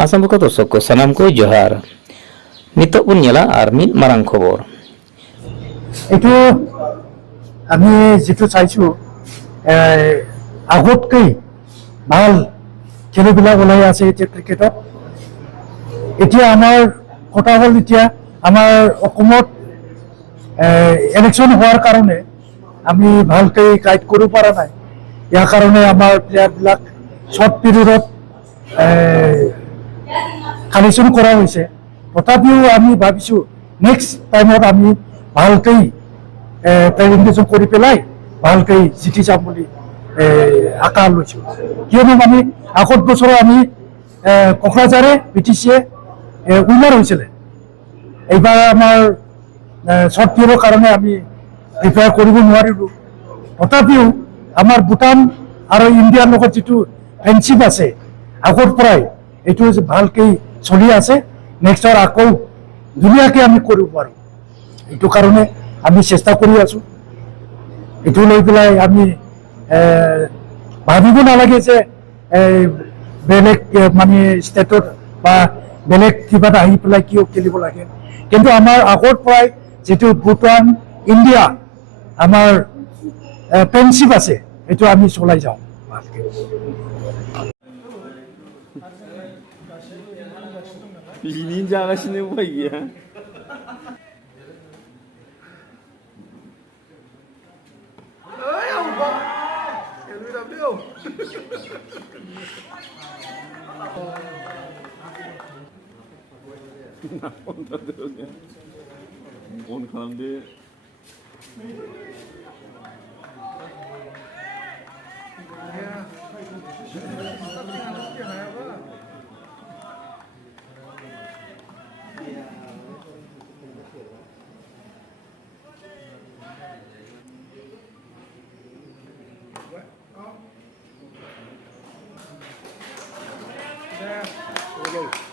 Asam buka tosok ko sanam ko johar. Nitok pun nyala ar mid marang khobor. এইটো আমি যেটো চাইছো আগতকৈ ভাল খেলুবিলাক ওলাই আছে এতিয়া ক্ৰিকেটত। এতিয়া আমাৰ কথা হ'ল এতিয়া আমাৰ অসমত ইলেকশ্যন হোৱাৰ কাৰণে আমি ভালকৈ গাইড কৰিব পৰা নাই। ইয়াৰ কাৰণে আমাৰ প্লেয়াৰবিলাক শ্বৰ্ট পিৰিয়ডত কালেকশ্যন কৰা হৈছে। তথাপিও আমি ভাবিছোঁ নেক্সট টাইমত আমি ভালকৈ প্ৰেজেণ্টেশ্যন কৰি পেলাই ভালকৈ জিতি যাম বুলি আশা লৈছোঁ। কিয়নো আমি আগত বছৰ আমি কোকৰাঝাৰে BTC-য়ে উইনাৰ হৈছিলে। এইবাৰ আমাৰ শ্বৰ্ট পিৰিয়ডৰ কাৰণে আমি প্ৰিপেয়াৰ কৰিব নোৱাৰিলোঁ। তথাপিও আমাৰ ভূটান আৰু ইণ্ডিয়াৰ লগত যিটো ফ্ৰেণ্ডশ্বিপ আছে আগৰ পৰাই এইটো ভালকৈ চলি আছে। নেক্সটৰ আকৌ ধুনীয়াকৈ আমি কৰিব পাৰোঁ। এইটো কাৰণে আমি চেষ্টা কৰি আছোঁ। এইটো লৈ পেলাই আমি ভাবিব নালাগে যে বেলেগ মানে ষ্টেটত বা বেলেগ কিবাত আহি পেলাই কিয় খেলিব লাগে। কিন্তু আমাৰ আগৰ পৰাই যিটো ভূটান ইণ্ডিয়া আমাৰ ফ্ৰেণ্ডশ্বিপ আছে এইটো আমি চলাই যাওঁ ভালকৈ। 이민 잘하시는 거야. 혼자 들었네. 오늘 가는데. Yeah.